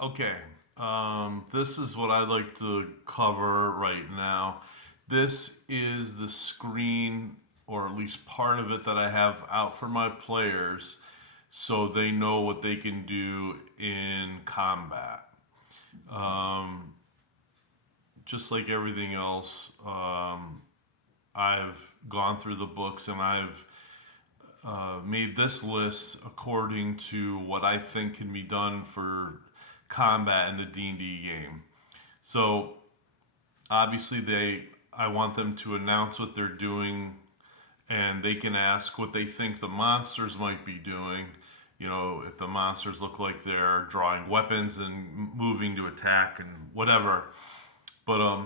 Okay. This is what I'd like to cover right now. This is the screen, or at least part of it, that I have out for my players so they know what they can do in combat. Um, just like everything else, I've gone through the books and I've made this list according to what I think can be done for combat in the D&D game. So obviously I want them to announce what they're doing, and they can ask what they think the monsters might be doing. You know, if the monsters look like they're drawing weapons and moving to attack and whatever. But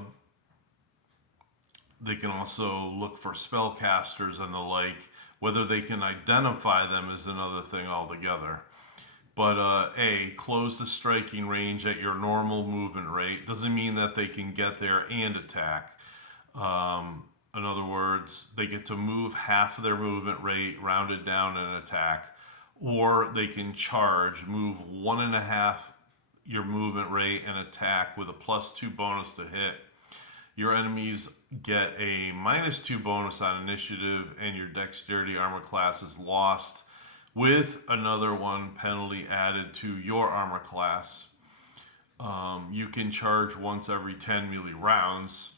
they can also look for spellcasters and the like. Whether they can identify them is another thing altogether. But close the striking range at your normal movement rate doesn't mean that they can get there and attack. In other words, they get to move half of their movement rate, rounded down, and attack. Or they can charge, move one and a half your movement rate, and attack with a +2 bonus to hit. Your enemies get a -2 bonus on initiative, and your dexterity armor class is lost with another one penalty added to your armor class. You can charge once every 10 melee rounds.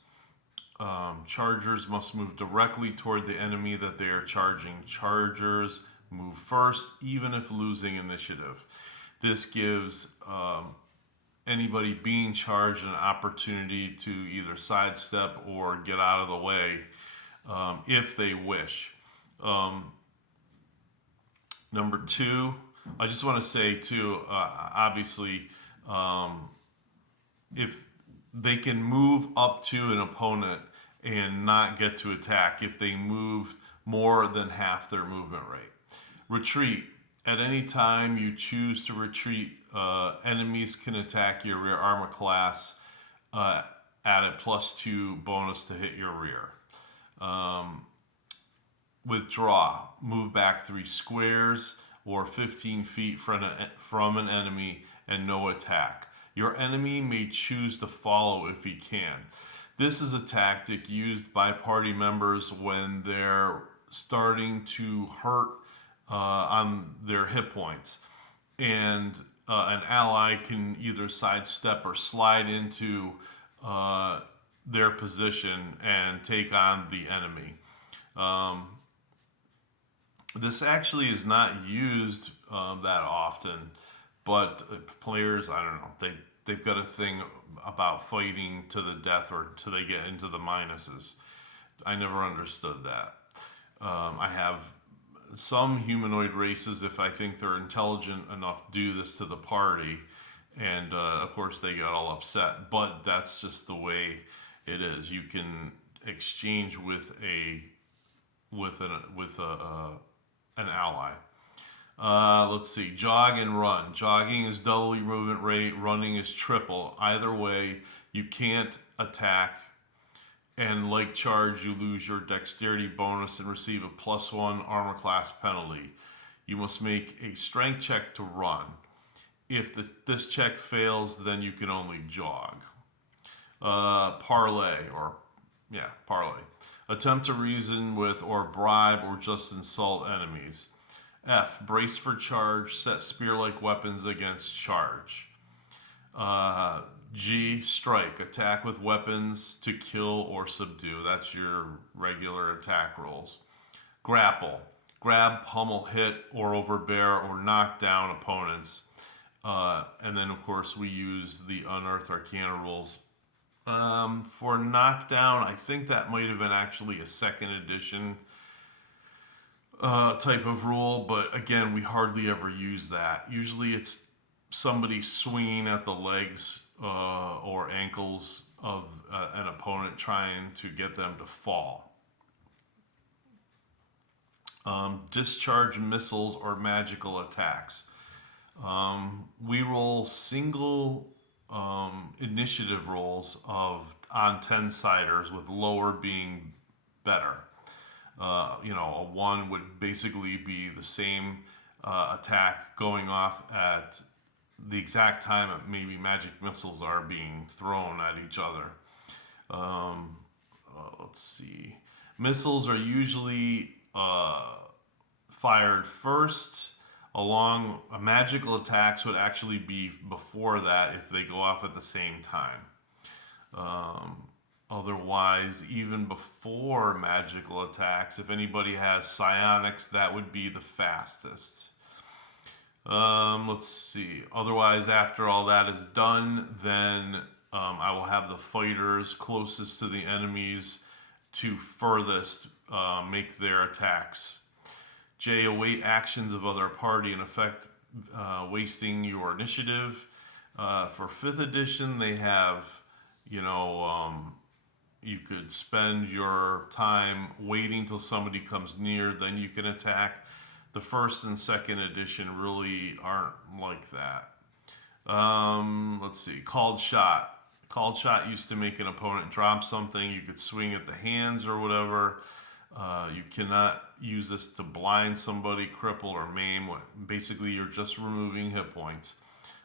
Chargers must move directly toward the enemy that they are charging. Chargers move first, even if losing initiative. This gives anybody being charged an opportunity to either sidestep or get out of the way if they wish. Number two, I just want to say too, obviously, if they can move up to an opponent and not get to attack if they move more than half their movement rate. Retreat. At any time you choose to retreat, enemies can attack your rear armor class at a +2 bonus to hit your rear. Withdraw. Move back 3 squares or 15 feet from an enemy and no attack. Your enemy may choose to follow if he can. This is a tactic used by party members when they're starting to hurt on their hit points. And an ally can either sidestep or slide into their position and take on the enemy. This actually is not used that often, but players, I don't know, they've got a thing about fighting to the death or till they get into the minuses. I never understood that. I have some humanoid races, if I think they're intelligent enough, do this to the party, and of course they get all upset. But that's just the way it is. You can exchange with an ally. Let's see. Jog and run. Jogging is double your movement rate. Running is triple. Either way, you can't attack. And like charge, you lose your dexterity bonus and receive a +1 armor class penalty. You must make a strength check to run. If this check fails, then you can only jog. Parlay. Attempt to reason with or bribe or just insult enemies. F. Brace for charge. Set spear-like weapons against charge. G. Strike. Attack with weapons to kill or subdue. That's your regular attack rolls. Grapple. Grab, pummel, hit, or overbear or knock down opponents. And then, of course, we use the Unearthed Arcana rules. For knockdown, I think that might have been actually a second edition type of rule, but again, we hardly ever use that. Usually it's somebody swinging at the legs or ankles of an opponent trying to get them to fall. Discharge missiles or magical attacks. We roll single initiative rolls on 10-siders, with lower being better. A 1 would basically be the same attack going off at the exact time that maybe magic missiles are being thrown at each other. Um, let's see. Missiles are usually fired first. Along magical attacks would actually be before that if they go off at the same time. Um, Otherwise, even before magical attacks, if anybody has psionics, that would be the fastest. Let's see. Otherwise, after all that is done, then I will have the fighters closest to the enemies to furthest make their attacks. J. Await actions of other party in effect, wasting your initiative. For 5th edition, they have, you know, you could spend your time waiting till somebody comes near, then you can attack. The 1st and 2nd edition really aren't like that. Let's see. Called shot. Called shot used to make an opponent drop something. You could swing at the hands or whatever. You cannot use this to blind somebody, cripple, or maim. Basically, you're just removing hit points.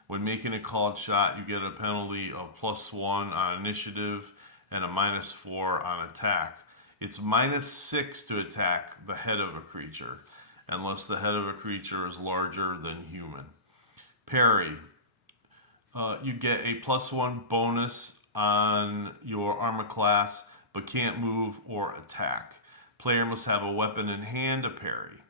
When making a called shot, you get a penalty of +1 on initiative and a -4 on attack. It's -6 to attack the head of a creature, unless the head of a creature is larger than human. Parry. You get a +1 bonus on your armor class, but can't move or attack. Player must have a weapon in hand to parry.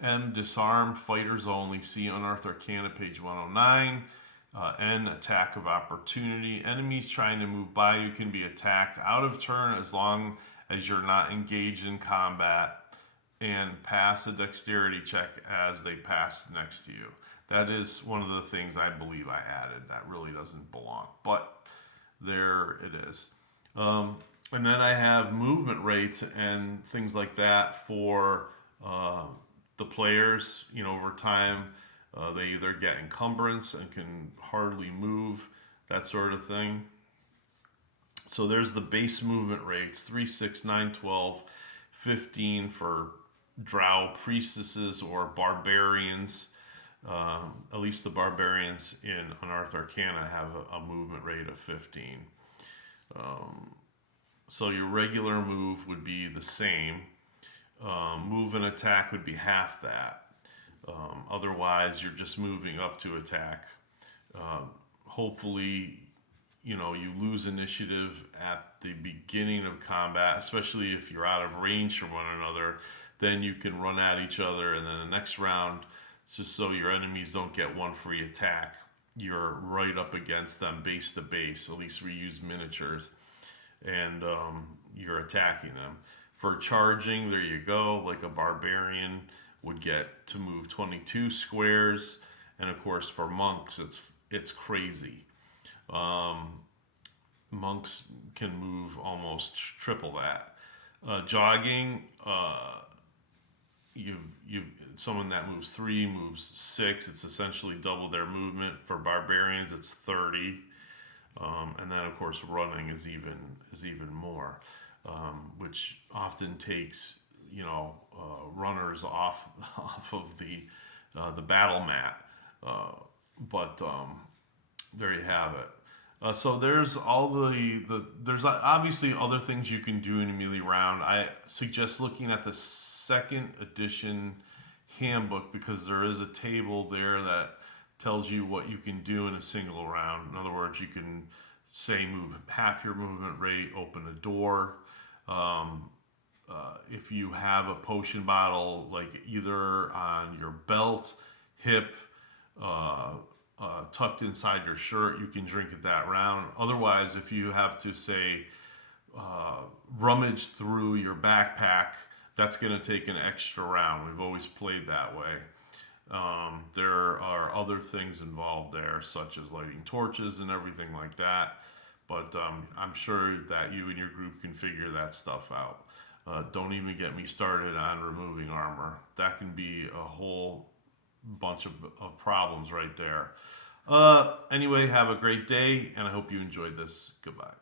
M. Disarm, fighters only. See Unearthed Arcana, page 109. N. Attack of opportunity. Enemies trying to move by you can be attacked out of turn as long as you're not engaged in combat, and pass a dexterity check as they pass next to you. That is one of the things I believe I added. That really doesn't belong, but there it is. And then I have movement rates and things like that for the players. You know, over time, they either get encumbrance and can hardly move, that sort of thing. So there's the base movement rates: 3, 6, 9, 12, 15 for drow priestesses or barbarians. At least the barbarians in Unearthed Arcana have a movement rate of 15. So your regular move would be the same. Move and attack would be half that. Otherwise, you're just moving up to attack. Hopefully, you know, you lose initiative at the beginning of combat, especially if you're out of range from one another. Then you can run at each other, and then the next round, just so your enemies don't get one free attack, you're right up against them base to base. At least we use miniatures, and you're attacking them. For charging, there you go. Like a barbarian would get to move 22 squares, and of course for monks, it's crazy. Monks can move almost triple that. Jogging, you've someone that moves 3 moves 6. It's essentially double their movement. For barbarians, it's 30. And then of course running is even more, which often takes, you know, runners off of the battle mat. But there you have it. So there's all there's obviously other things you can do in a melee round. I suggest looking at the 2nd edition handbook, because there is a table there that tells you what you can do in a single round. In other words, you can say move half your movement rate, open a door. If you have a potion bottle, like either on your belt, hip, tucked inside your shirt, you can drink it that round. Otherwise, if you have to say rummage through your backpack, that's going to take an extra round. We've always played that way. There are other things involved there, such as lighting torches and everything like that. But I'm sure that you and your group can figure that stuff out. Don't even get me started on removing armor. That can be a whole bunch of problems right there. Anyway, have a great day, and I hope you enjoyed this. Goodbye.